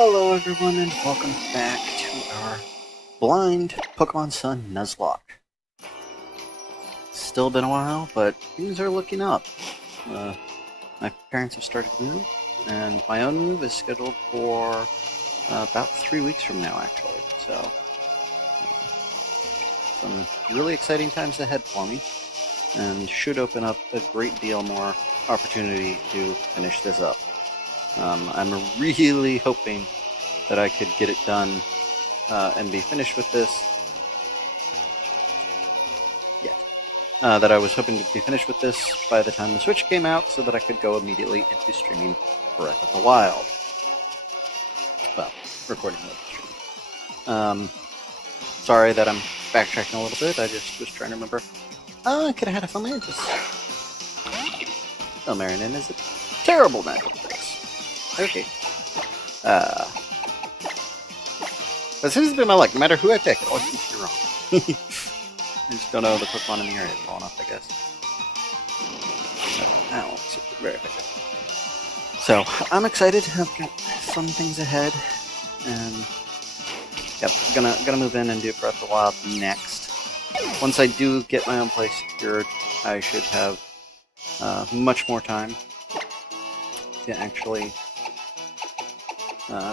Hello everyone and welcome back to our blind Pokemon Sun Nuzlocke. Still been a while, but things are looking up. My parents have started to move, and my own move is scheduled for about 3 weeks from now, actually. So, some really exciting times ahead for me, and should open up a great deal more opportunity to finish this up. I'm really hoping that I could get it done and be finished with this. That I was hoping to be finished with this by the time the Switch came out so that I could go immediately into streaming Breath of the Wild. Well, recording the stream. Sorry that I'm backtracking a little bit. I just was trying to remember. I could have had a fun Mantis. Elmarinan is a terrible magic place. Okay. As soon as it's been my luck, no matter who I pick, it always keeps you wrong. I just don't know the Pokemon in the area well enough, I guess. Ow, very effective. So, I'm excited. I've got fun things ahead. And, yep, gonna move in and do Breath of the Wild next. Once I do get my own place secured, I should have much more time to actually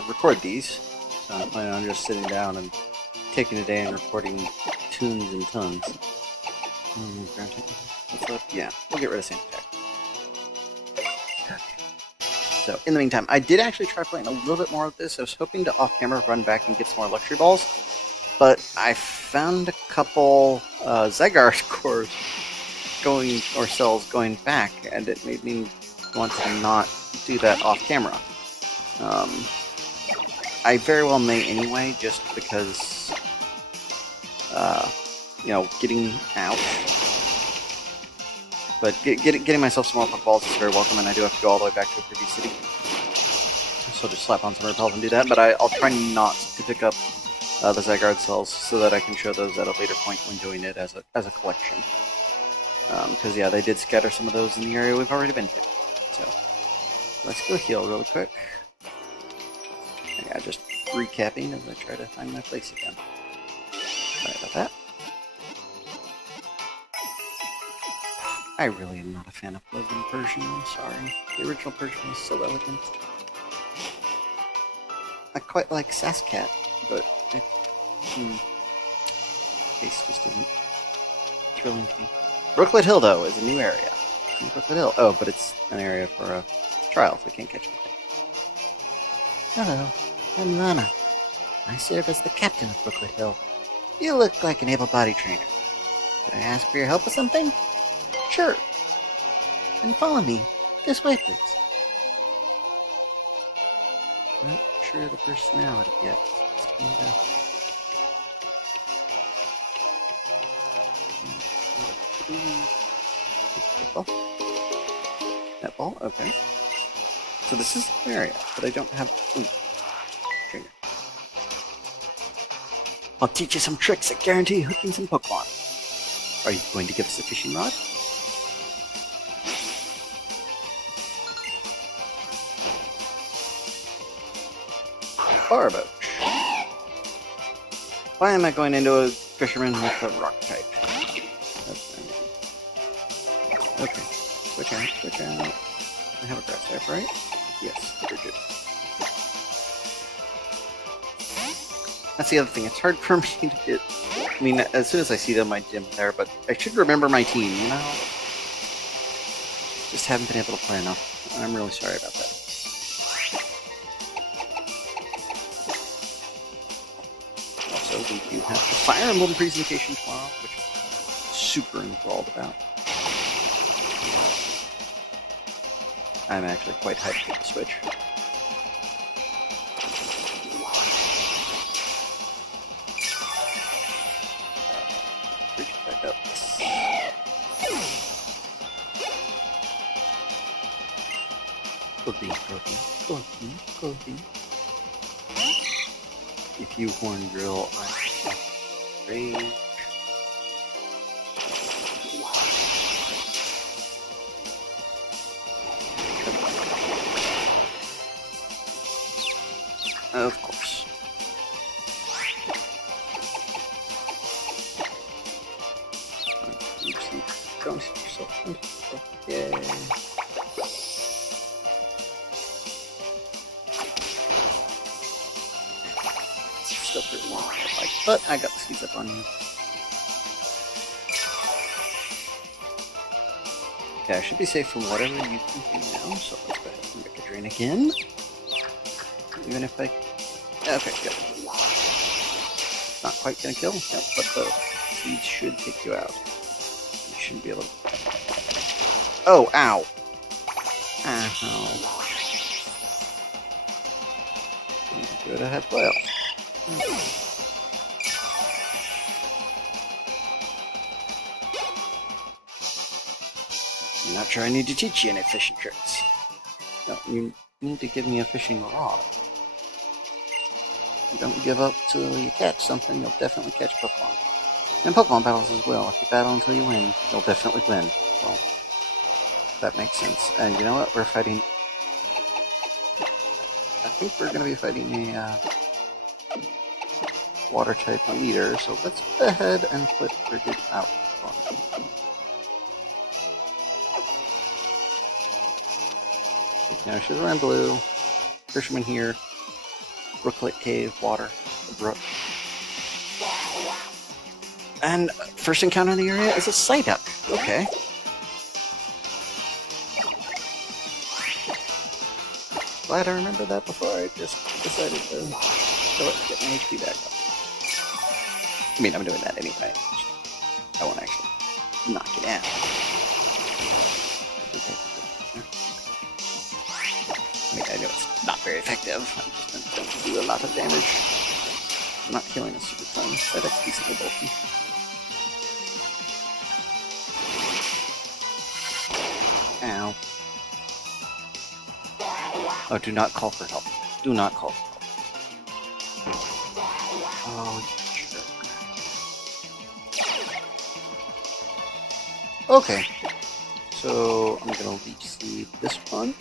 record these. So I'm planning on just sitting down and taking a day and recording tunes and tons. What's up? Yeah, we'll get rid of Sand Attack. Okay. So, in the meantime, I did actually try playing a little bit more of this. I was hoping to off-camera run back and get some more Luxury Balls, but I found a couple Zygarde cores going, or cells going back, and it made me want to not do that off-camera. I very well may anyway, just because, getting out. But getting myself some more Pokeballs is very welcome, and I do have to go all the way back to a previous city. So just slap on some repels and do that, but I'll try not to pick up the Zygarde cells so that I can show those at a later point when doing it as a collection. Because, yeah, they did scatter some of those in the area we've already been to. So, let's go heal really quick. Yeah, just recapping as I try to find my place again. Sorry about that. I really am not a fan of Logan Persian, I'm sorry. The original Persian is so elegant. I quite like Sascat, but it taste just isn't thrilling to me. Brooklet Hill, though, is a new area. Brooklet Hill. Oh, but it's an area for a trial, so I can't catch anything. Hello, I'm Lana. I serve as the captain of Brooklet Hill. You look like an able-bodied trainer. Could I ask for your help with something? Sure. Then follow me. This way, please. Not sure of the personality yet. Netball, okay. So this is an area, but I don't have... trainer. I'll teach you some tricks that guarantee hooking some Pokemon. Are you going to give us a fishing rod? Barboach. Why am I going into a fisherman with a rock type? Okay. Switch out. I have a grass type, right? Yes, very good. That's the other thing, it's hard for me to get... I mean, as soon as I see them, I dim there, but I should remember my team, you know? Just haven't been able to play enough, and I'm really sorry about that. Also, we do have the Fire Emblem presentation tomorrow, which I'm super enthralled about. I'm actually quite hyped for the Switch. Reach back up. Cookie. If you horn drill, I'm rage. Of course. Don't hit yourself. Don't hit yourself. Yay. Still pretty long, but I got the skis up on you. Okay, I should be safe from whatever you can do now, so let's go ahead and make a drain again. Even if I... Okay, good. Not quite gonna kill, yep, but the seeds should take you out. You shouldn't be able to... Oh, ow! Ow. Good, I had well. I'm not sure I need to teach you any fishing tricks. No, you need to give me a fishing rod. If you don't give up till you catch something, you'll definitely catch Pokemon. And Pokemon battles as well. If you battle until you win, you'll definitely win. Well, that makes sense. And you know what? We're fighting... I think we're going to be fighting a water-type leader, so let's go ahead and put Brigid out front. Now, Sugar and Blue, Fisherman here, Brooklet Cave, water, a brook. And first encounter in the area is a Psyduck. Okay. Glad I remembered that before I just decided to kill it to get my HP back up. I mean, I'm doing that anyway. I won't actually knock it out. I mean, I know it's not very effective. I'm just going to do a lot of damage. I'm not killing a super ton, so that's decently bulky. Ow. Oh, do not call for help. Do not call for help. Oh, you jerk. Okay. So, I'm gonna leech seed this one.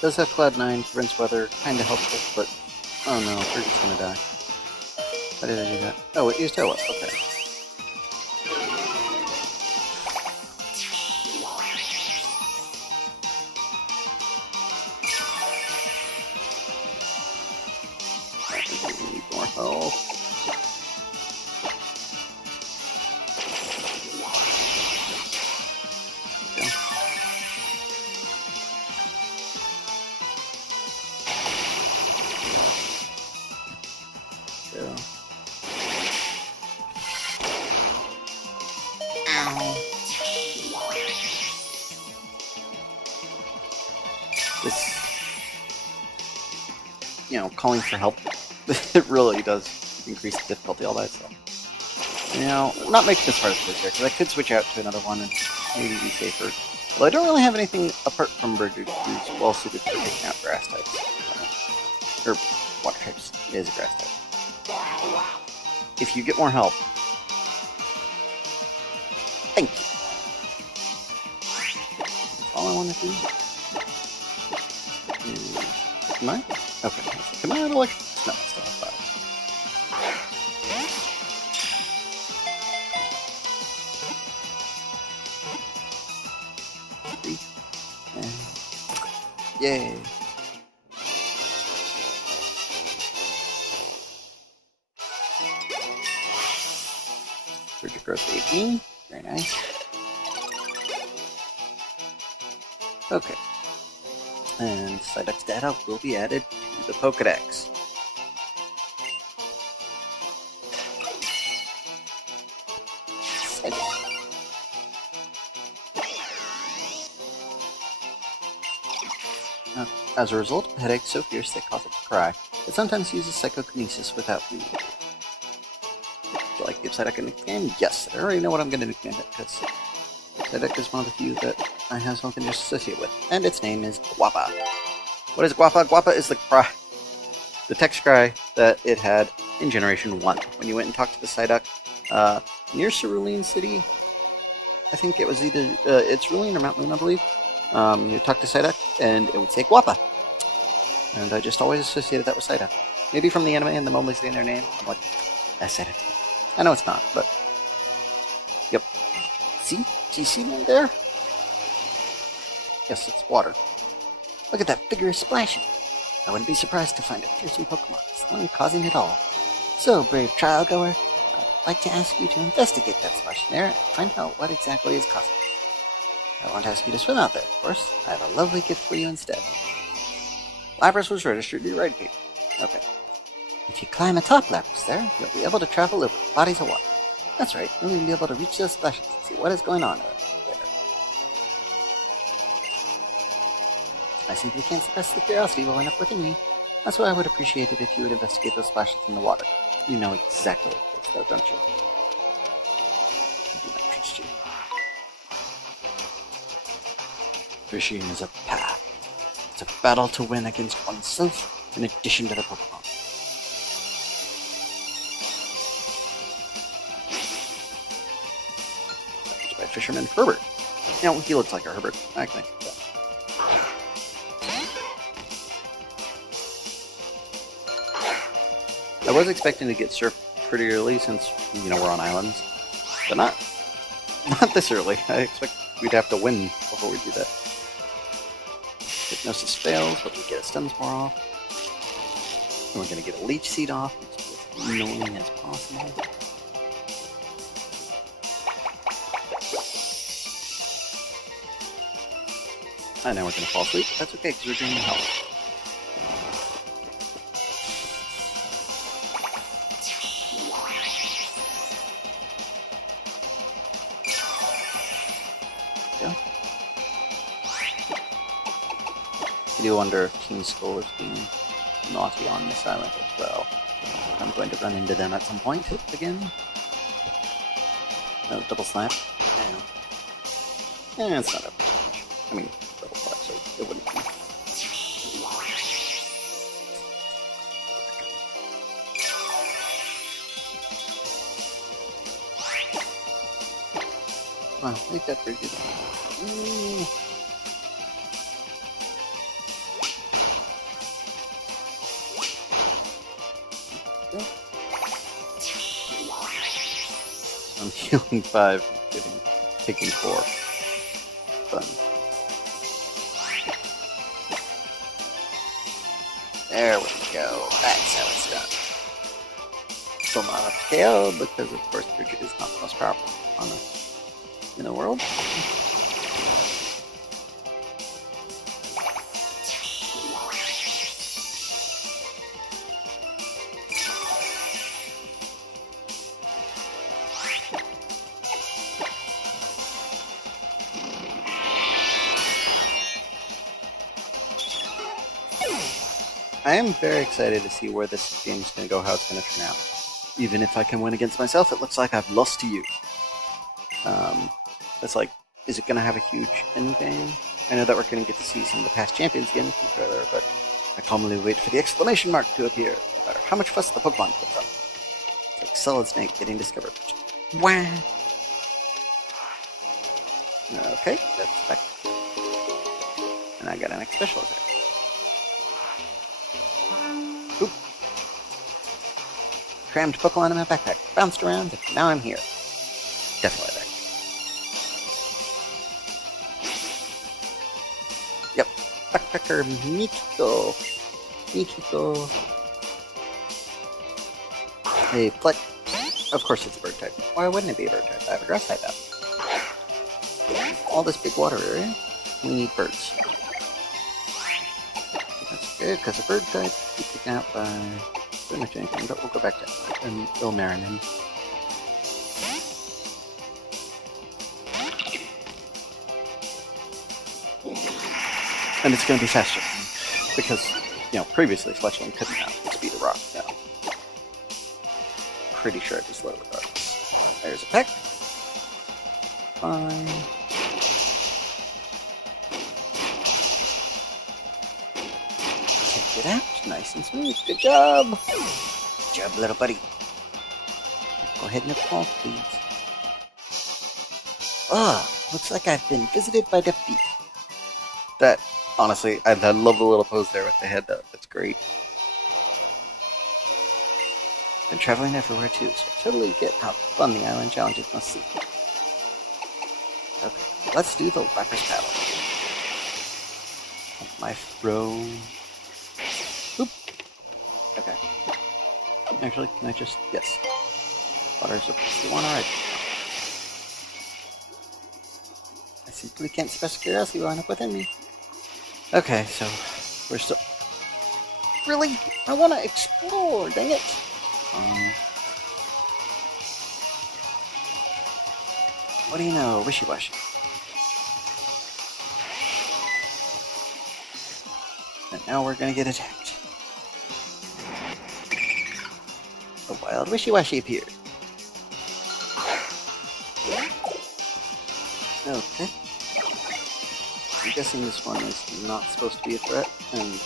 Does have Cloud9, prevents weather, kinda helpful, but... Oh no, Frigid's gonna die. Why did I do that? Oh, it used Tail Whip, okay. I need more health. You know, calling for help, it really does increase the difficulty all by itself. Now, we're not making this part of the here, because I could switch out to another one and maybe be safer. Well, I don't really have anything apart from Brigid who's well suited for taking out grass types. Or water types. It is a grass type. If you get more help. Thank you. That's all I want to do. Am I? Okay. Come on, electric. No, it's still have 5. Yay. Surgical growth 18. Very nice. Okay. And Psyduck's data will be added to the Pokedex. As a result of a headache so fierce they cause it to cry, it sometimes uses psychokinesis without meaning. Would you like to give Psyduck a nickname? Yes, I already know what I'm going to nickname it, because Psyduck is one of the few that I have something to associate with, and its name is Guapa. What is Guapa? Guapa is the cry, the text cry that it had in Generation 1. When you went and talked to the Psyduck near Cerulean City, I think it was either, it's Cerulean or Mount Moon, I believe. You talk to Psyduck, and it would say Guapa. And I just always associated that with Psyduck. Maybe from the anime, and them only saying their name. I'm like, that's Psyduck. I know it's not, but... Yep. See? Do you see that there? Yes, it's water. Look at that vigorous splashing. I wouldn't be surprised to find a fearsome Pokemon is the one causing it all. So, brave trial goer, I would like to ask you to investigate that splashing there and find out what exactly is causing it. I won't ask you to swim out there, of course. I have a lovely gift for you instead. Lapras was registered to your right feet. Okay. If you climb atop Lapras there, you'll be able to travel over bodies of water. That's right, you'll even be able to reach those splashes and see what is going on there. I simply can't suppress the curiosity welling up within me. That's why I would appreciate it if you would investigate those splashes in the water. You know exactly what it is, though, don't you? I do not trust you. Fishing is a path. It's a battle to win against oneself in addition to the Pokemon. That's by Fisherman Herbert. You know, he looks like a Herbert. I can accept that. I was expecting to get surfed pretty early since, you know, we're on islands. But not this early. I expect we'd have to win before we do that. Hypnosis fails, but we get a stun spore off. And we're going to get a leech seed off, which is as annoying as possible. I know we're going to fall asleep, but that's okay because we're doing health. I do wonder if King Skull is being naughty on this island as well. I'm going to run into them at some point again. No, double slap. It's not a... I mean, double slap, so it wouldn't be. Well, I think that's pretty good. I'm healing 5, taking 4. Fun. There we go. That's how it's done. Still not up to KO because, of course, Bridget is not the most powerful on in the world. I am very excited to see where this game is going to go, how it's going to turn out. Even if I can win against myself, it looks like I've lost to you. It's like, is it going to have a huge end game? I know that we're going to get to see some of the past champions again in the trailer, but I calmly wait for the exclamation mark to appear, no matter how much fuss the Pokemon puts up. It's like Solid Snake getting discovered. Wah! Okay, that's back. And I got an X special attack. Oop. Crammed Pokemon in my backpack. Bounced around, and now I'm here. Definitely back. Yep. Backpacker Mikiko. Mikiko. Hey, Plet. Of course it's a bird type. Why wouldn't it be a bird type? I have a grass type out. All this big water area, we need birds. That's good, because a bird type is taken out by pretty much anything, but we'll go back down and Ilmarin him. And it's going to be faster, because, you know, previously Fletchling couldn't outspeed a rock, now. Pretty sure it was slow regardless. There's a peck. Fine. Take it out, nice and smooth. Good job! Good job, little buddy. Go ahead and call, please. Looks like I've been visited by defeat. That, honestly, I love the little pose there with the head, though. That's great. Been traveling everywhere, too, so I totally get how fun the island challenges must seem. Okay, let's do the Rapper's Paddle. My throw... Oop! Okay. Actually, can I just... Yes. Water's supposed to be one, alright. I simply can't suppress curiosity line up within me. Okay, so... We're still... Really? I want to explore, dang it! What do you know? Wishy-washy. And now we're gonna get attacked. A wild wishy-washy appeared. Okay. I'm guessing this one is not supposed to be a threat, and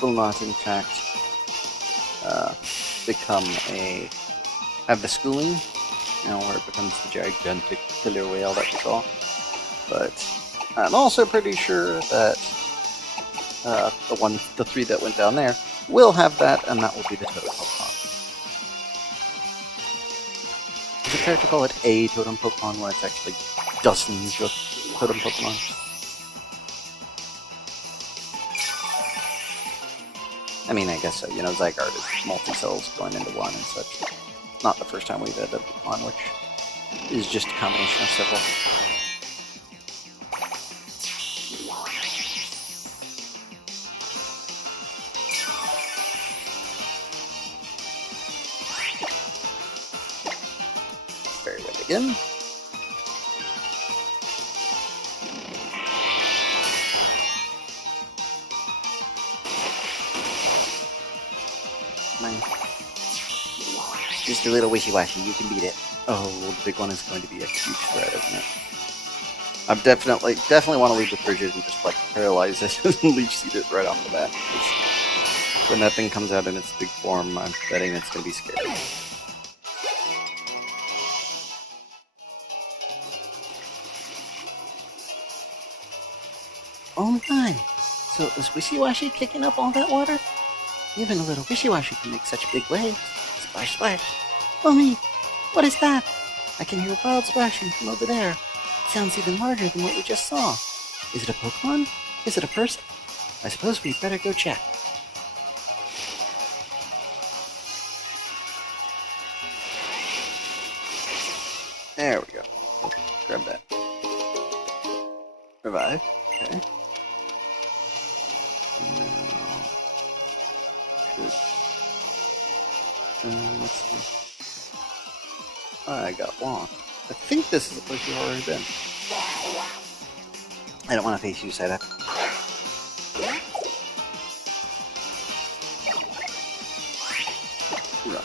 will not, in fact, have the schooling, where it becomes the gigantic killer whale that we saw. But I'm also pretty sure that the three that went down there will have that, and that will be the totem Pokemon. Is it fair to call it a totem Pokemon where it's actually dozens of totem Pokemon? I mean, I guess so. Zygarde is multi-cells going into one and such. Not the first time we've had a Pokemon, which is just a combination of several. Very well again. Just a little wishy-washy, you can beat it. Oh, well, the big one is going to be a huge threat, isn't it? I definitely want to leave the frigid and just, paralyze it and leech seed it right off the bat. When that thing comes out in its big form, I'm betting it's going to be scary. Oh my! So it was Wishy-Washy kicking up all that water? Even a little Wishy-Washy can make such big waves. Splash, splash. Oh me! What is that? I can hear wild splashing from over there. It sounds even larger than what we just saw. Is it a Pokemon? Is it a person? I suppose we'd better go check. There we go. Grab that. Revive. Okay. Now... let's see. I got lost. I think this is the place we've already been. I don't want to face you, Seta. Run.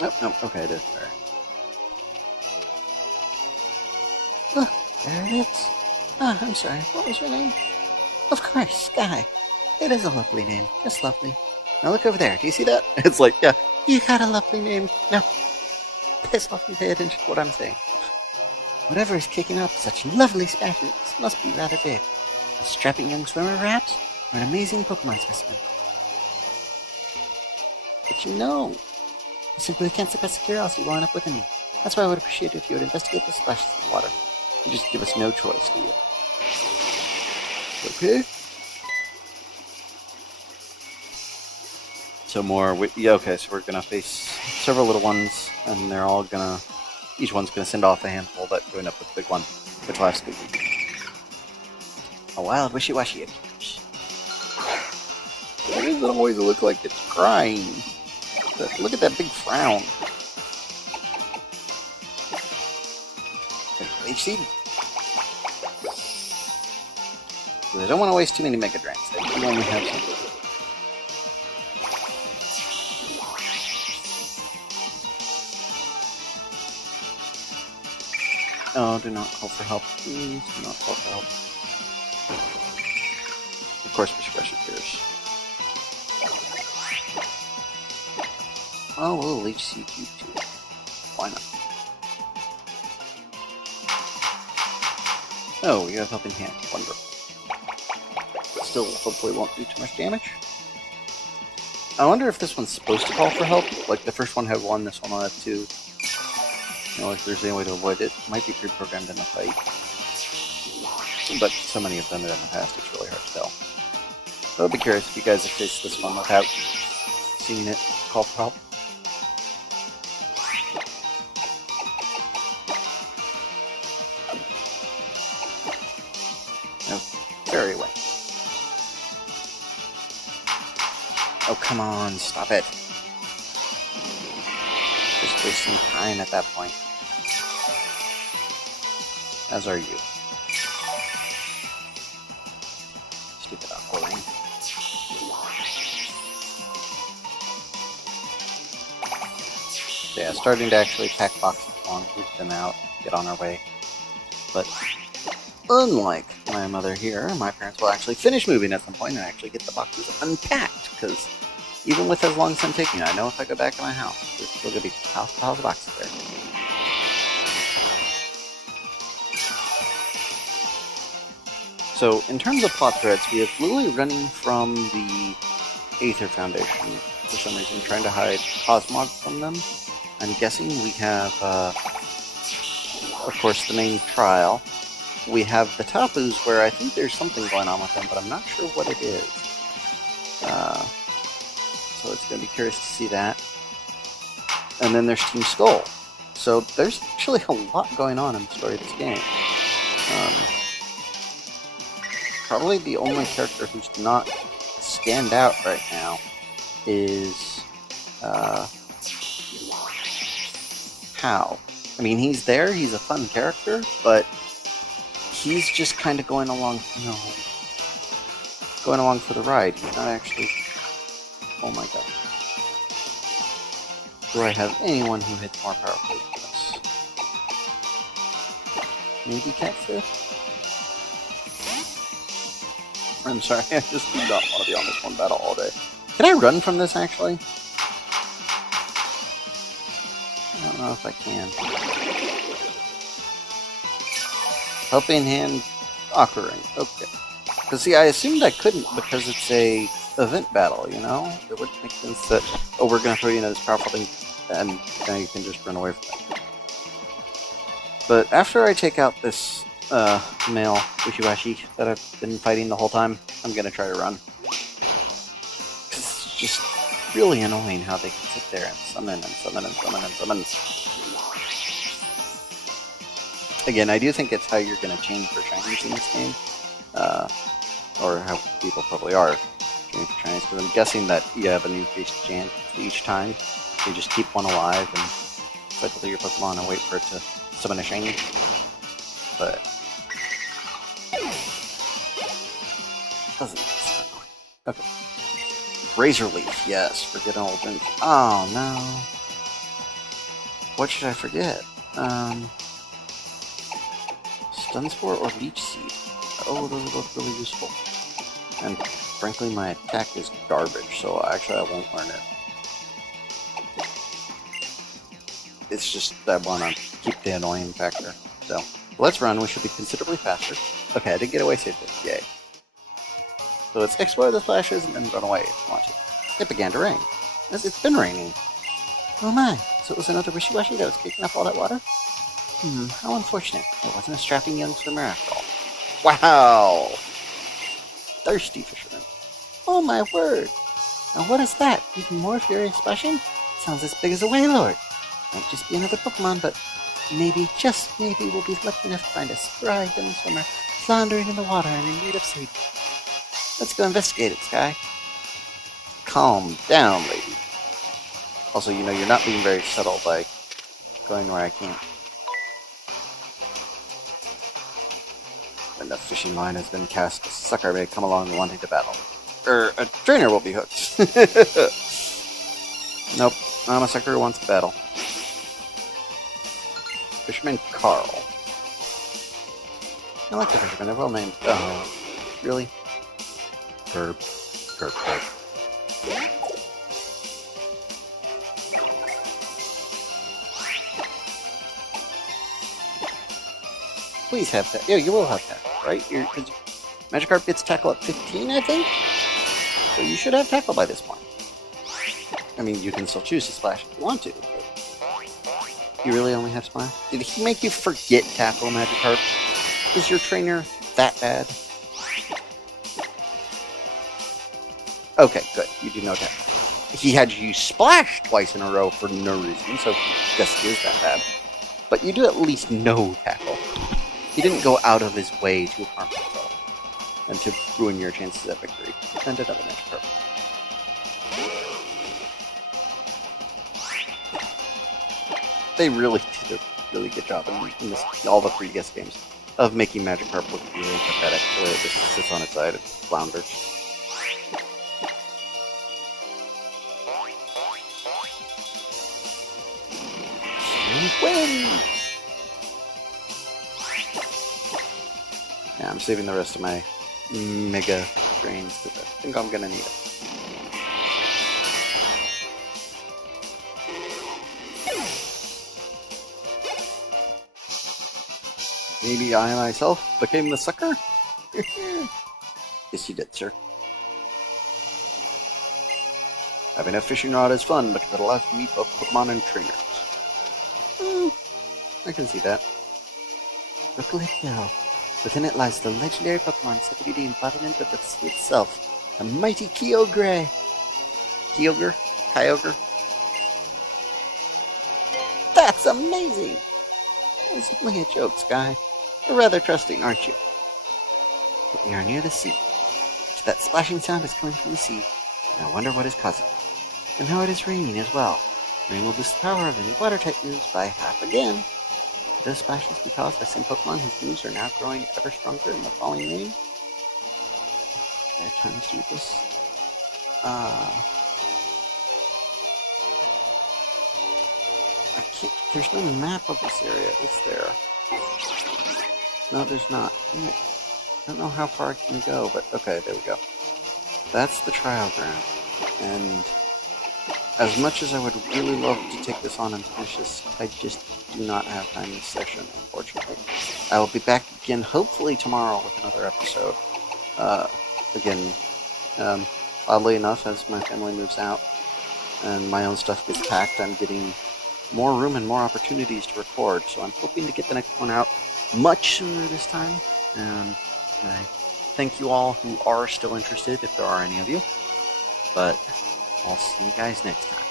Nope, nope, okay, it is there. Look, there it is. Ah, I'm sorry, what was your name? Of course, Sky. It is a lovely name, just lovely. Now look over there, do you see that? It's like, yeah, you got a lovely name. Now, piss off and pay attention to what I'm saying. Whatever is kicking up such lovely splashes must be rather big. A strapping young swimmer rat, or an amazing Pokemon specimen. But I simply can't suppress the curiosity welling up within me. That's why I would appreciate it if you would investigate the splashes in the water. You just give us no choice, do you? Okay. So okay, so we're gonna face several little ones, and they're all gonna... Each one's gonna send off a handful that join up with the big one, which will have Spooky. A wild wishy-washy appears. Why does it always look like it's crying? Look at that big frown. Leech Seed. I don't want to waste too many Mega Dragons. I do only have some. Oh, do not call for help. Please do not call for help. Of course, Wishy-Washy appears. Oh, we'll leech seed you too. Why not? Oh, you have helping hand. Wonderful. Still, hopefully won't do too much damage. I wonder if this one's supposed to call for help. Like, the first one had 1, this one will have 2. You know, if there's any way to avoid it. It might be pre-programmed in the fight. But so many have done it in the past, it's really hard to tell. So I'd be curious if you guys have faced this one without seeing it call for help. No, very away. Oh, come on, stop it. Just wasting time at that point. As are you. Stupid Aquaring. So yeah, starting to actually pack boxes along, move them out, get on our way. But unlike my mother here, my parents will actually finish moving at some point and actually get the boxes unpacked, because even with as long as I'm taking, I know if I go back to my house, there's still going to be piles of boxes there. So, in terms of plot threads, we have Lily running from the Aether Foundation, for some reason, trying to hide Cosmog from them. I'm guessing we have, of course, the main trial. We have the Tapus, where I think there's something going on with them, but I'm not sure what it is. So it's going to be curious to see that. And then there's Team Skull. So there's actually a lot going on in the story of this game. Probably the only character who's not stand out right now is Hal. I mean, he's there, he's a fun character, but he's just kind of going along, going along for the ride. He's not actually... Oh my god. Do I have anyone who hits more powerfully than this? Maybe Catfish? I'm sorry, I just do not want to be on this one battle all day. Can I run from this, actually? I don't know if I can. Helping Hand, Aquaring. Okay. Because, see, I assumed I couldn't because it's a event battle, you know? It wouldn't make sense that, oh, we're going to throw you into this powerful thing, and now you can just run away from it. But after I take out this male Wishiwashi that I've been fighting the whole time, I'm going to try to run. Because it's just really annoying how they can sit there and summon and summon and summon and summon. Again, I do think it's how you're going to change for Chinese in this game. Or how people probably are changing for Chinese, because I'm guessing that you have an increased chance each time. You just keep one alive and cycle through your Pokemon and wait for it to summon a shiny. But doesn't. Okay. Razor Leaf, yes, forget old things. Oh no. What should I forget? Stun Spore or Leech Seed? Oh, those are both really useful. And frankly, my attack is garbage, so actually I won't learn it. It's just that I want to keep the annoying factor. So, let's run. We should be considerably faster. Okay, I did get away safely. Yay. So let's explore the splashes and then run away. Watch it. It began to rain. It's been raining. Oh my. So it was another Wishiwashi that was kicking up all that water? How unfortunate. It wasn't a strapping young swimmer after all. Wow! Thirsty fisherman. Oh my word! Now what is that? Even more furious splashing? Sounds as big as a Wailord. Might just be another Pokemon, but maybe, just maybe, we'll be lucky enough to find a spry young swimmer floundering in the water and in need of sleep. Let's go investigate it, Sky. Calm down, lady. Also, you know, you're not being very subtle by going where I can't. When the fishing line has been cast, a sucker may come along wanting to battle. A trainer will be hooked. Nope, I'm a sucker who wants to battle. Fisherman Carl. I like the fishermen, they're well named. Oh, really? Herb. Please have tackle. Yeah, you will have tackle, right? Because Magikarp gets tackle at 15, I think? So you should have tackle by this point. I mean, you can still choose to splash if you want to, but you really only have splash? Did he make you forget tackle, Magikarp? Is your trainer that bad? Okay, good. You do know tackle. He had you splash twice in a row for no reason, so I guess it is that bad. But you do at least know tackle. He didn't go out of his way to harm himself and to ruin your chances at victory. Ended up in Magikarp. They really did a really good job in all the previous games of making Magikarp look really pathetic the way it just sits on its side and flounders. Win! Yeah, I'm saving the rest of my Mega Drains because I think I'm gonna need it. Maybe I myself became the sucker? Yes, you did, sir. Having a fishing rod is fun because it allows you to meet both Pokemon and trainers. I can see that. Brooklet Hill. Within it lies the legendary Pokemon said to be the embodiment of the sea itself, the mighty Kyogre. Kyogre? That's amazing! It's only a joke, Sky. You're rather trusting, aren't you? But we are near the sea. That splashing sound is coming from the sea, and I wonder what is causing it. And how it is raining as well. Rain will boost the power of any water-type moves by half again. Those splashes be caused by some Pokemon whose moves are now growing ever stronger in the falling rain. I have time to do this. I can't. There's no map of this area, is there? No, there's not. Damn it. I don't know how far I can go, but okay, there we go. That's the trial ground. And as much as I would really love to take this on and finish this, I just do not have time this session, unfortunately. I will be back again, hopefully tomorrow, with another episode. Oddly enough, as my family moves out and my own stuff gets packed, I'm getting more room and more opportunities to record, so I'm hoping to get the next one out much sooner this time. And I thank you all who are still interested, if there are any of you. But I'll see you guys next time.